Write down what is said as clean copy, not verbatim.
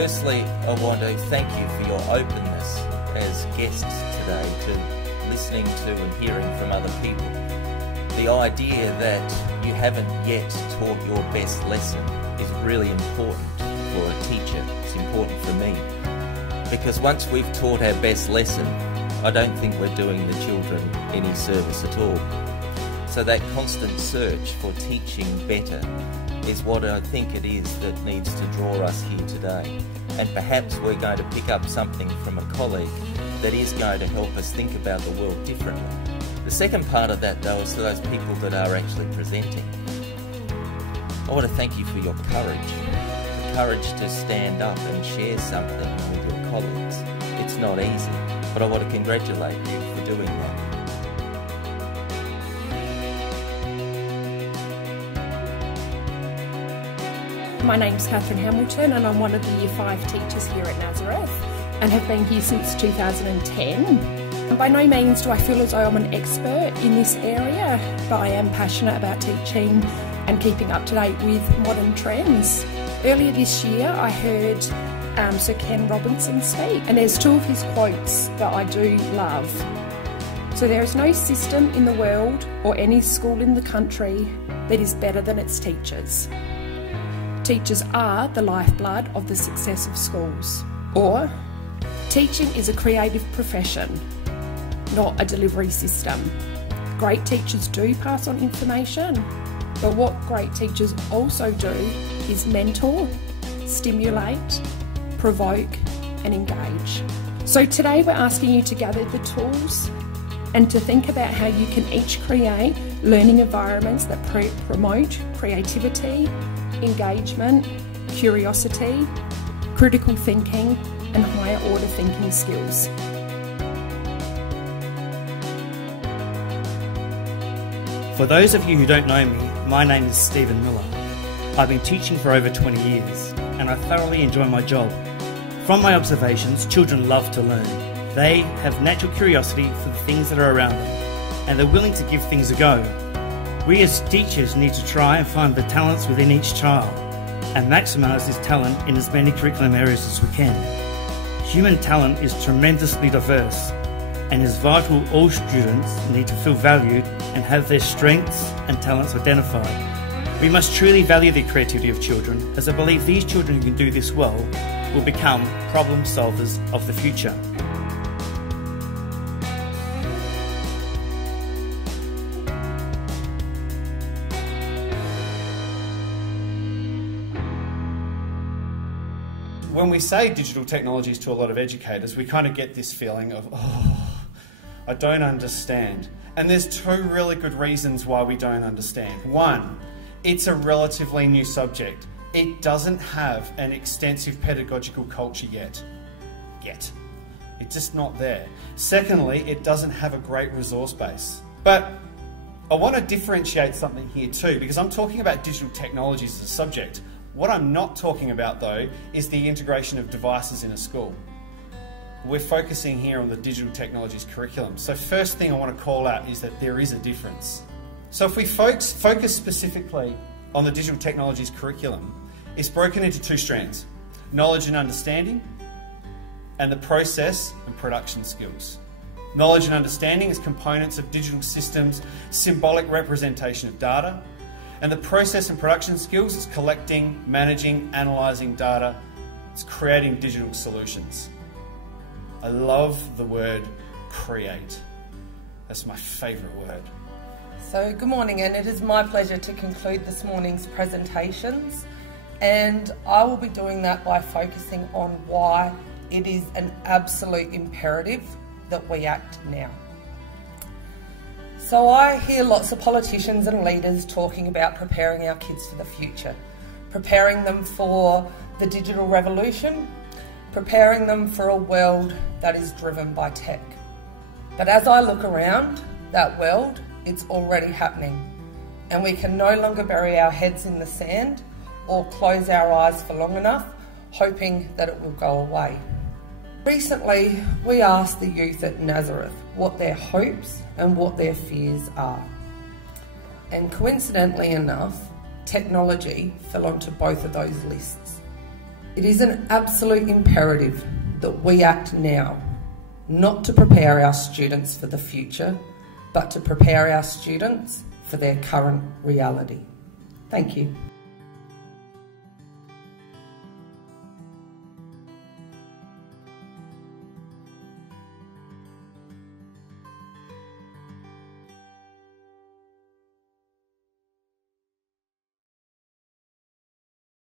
Firstly, I want to thank you for your openness as guests today to listening to and hearing from other people. The idea that you haven't yet taught your best lesson is really important for a teacher. It's important for me. Because once we've taught our best lesson, I don't think we're doing the children any service at all. So that constant search for teaching better is what I think it is that needs to draw us here today. And perhaps we're going to pick up something from a colleague that is going to help us think about the world differently. The second part of that, though, is to those people that are actually presenting. I want to thank you for your courage. The courage to stand up and share something with your colleagues. It's not easy, but I want to congratulate you for doing that. My name's Catherine Hamilton and I'm one of the Year 5 teachers here at Nazareth and have been here since 2010. By no means do I feel as though I'm an expert in this area, but I am passionate about teaching and keeping up to date with modern trends. Earlier this year I heard Sir Ken Robinson speak, and there's two of his quotes that I do love. So there is no system in the world or any school in the country that is better than its teachers. Teachers are the lifeblood of the success of schools. Or, teaching is a creative profession, not a delivery system. Great teachers do pass on information, but what great teachers also do is mentor, stimulate, provoke and engage. So today we're asking you to gather the tools and to think about how you can each create learning environments that promote creativity, engagement, curiosity, critical thinking and higher order thinking skills. For those of you who don't know me, my name is Stephen Miller. I've been teaching for over 20 years and I thoroughly enjoy my job. From my observations, children love to learn. They have natural curiosity for the things that are around them and they're willing to give things a go. We as teachers need to try and find the talents within each child and maximise his talent in as many curriculum areas as we can. Human talent is tremendously diverse and is vital all students need to feel valued and have their strengths and talents identified. We must truly value the creativity of children, as I believe these children who can do this well will become problem solvers of the future. When we say digital technologies to a lot of educators, we kind of get this feeling of, oh, I don't understand. And there's two really good reasons why we don't understand. One, it's a relatively new subject. It doesn't have an extensive pedagogical culture yet. It's just not there. Secondly, it doesn't have a great resource base. But I want to differentiate something here too, because I'm talking about digital technologies as a subject. What I'm not talking about though is the integration of devices in a school. We're focusing here on the digital technologies curriculum. So first thing I want to call out is that there is a difference. So if we focus specifically on the digital technologies curriculum, it's broken into two strands: knowledge and understanding, and the process and production skills. Knowledge and understanding is components of digital systems, symbolic representation of data, and the process and production skills is collecting, managing, analysing data. It's creating digital solutions. I love the word create. That's my favourite word. So good morning, and it is my pleasure to conclude this morning's presentations, and I will be doing that by focusing on why it is an absolute imperative that we act now. So I hear lots of politicians and leaders talking about preparing our kids for the future, preparing them for the digital revolution, preparing them for a world that is driven by tech. But as I look around that world, it's already happening, and we can no longer bury our heads in the sand or close our eyes for long enough, hoping that it will go away. Recently, we asked the youth at Nazareth what their hopes and what their fears are. And coincidentally enough, technology fell onto both of those lists. It is an absolute imperative that we act now, not to prepare our students for the future, but to prepare our students for their current reality. Thank you.